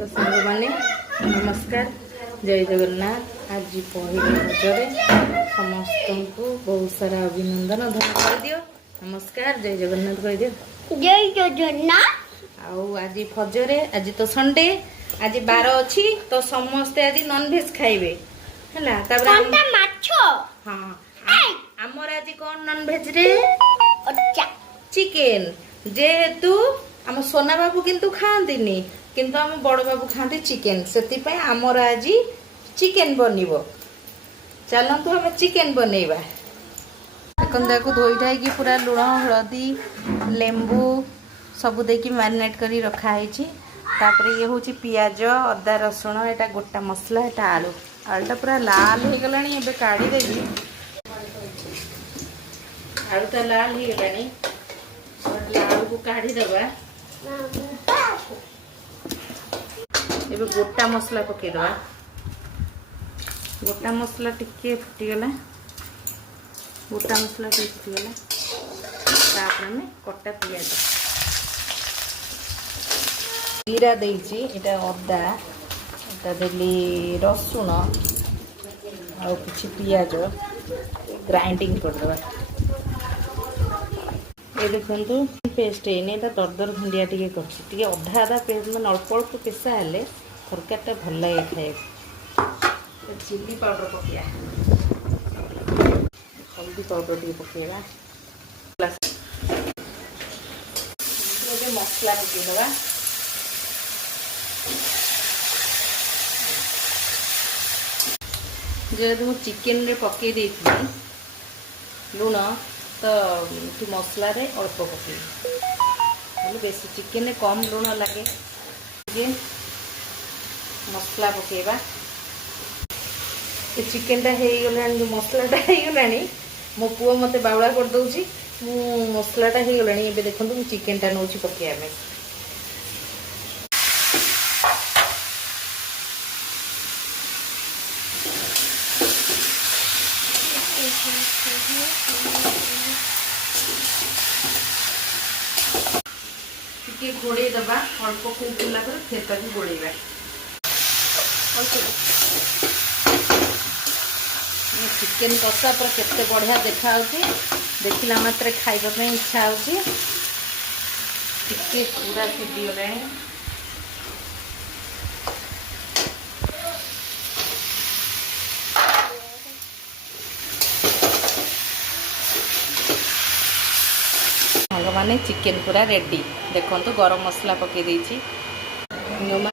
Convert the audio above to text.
तो सांग मैंने नमस्कार जय जगन्नाथ। आज पहले रजरे समस्त को बहुत सारा अभिनंदन कर दियो। नमस्कार जय जगन्नाथ कह दियो। जय जगन्नाथ। आज फजरे आज तो संडे आज बार अच्छी तो समस्ते आज नॉनवेज खाइबे हैला। हाँ आमर आज कौन नॉनवेज रे चिकेन। जेहेतु आम सोना बाबू किंतु खाआंतीनी किंतु आम बड़ बाबू खाती चिकेन से आमर आज चिकेन बनिबो। चलतु आम चिकेन बनइबा। देखो धोई धाई पूरा लुण हलदी लेंबू सबू देकी मैरिनेट करी रखा है। तापर ये हूँ पियाज अदा रसुण एटा गोटा मसला एटा आलू आलूटा पूरा लाल हो गला। एबे काढ़ी देवी आलूटा लाल हो गला। आलू को काढ़ी देवा। एबे गोटा मसला पकेदवा। गोटा मसला टिके फुटीगला। गोटा मसला टिके फुटीगला तापर में कटा पियाज जीरा देइछि एटा अदा एटा देली रसुण आ किछि पियाज ग्राइंडिंग कर देबा। ये देखंतु पेस्ट एने ता दरदर खंडिया टिके करछि टिके अधा आधा पेस्ट में अल्प अल्प पेसा हेले तरकारीटा भल लगे खाए। चिली पाउडर पकिया हल्दी पाउडर टिके पकेबा। मसला पके देबा। जेहेतु मु चिकेन रे पके देइथि लुण तो मसला रे अल्प पके बेसी चिकेन रे कम लुण लगे। जे मसला पकेबा चिकेनटा हो गला मसलाटा हो गला। मो पुओ मते बावला कर दउची मु मसलाटा हो गला। एबे देखंतु मु चिकेनटा नउची पकेया में। टिके घोड़े दबा अल्प कुला फिर ताकू गोड़ेबा। चिकेन कषा पर केते बढ़िया देखा देखला मात्रे खाइबा पे इच्छा होची। टिके पूरा सिद्धि गले। माने चिकेन पूरा रेडी। देखो तो गरम मसला पके देइछि।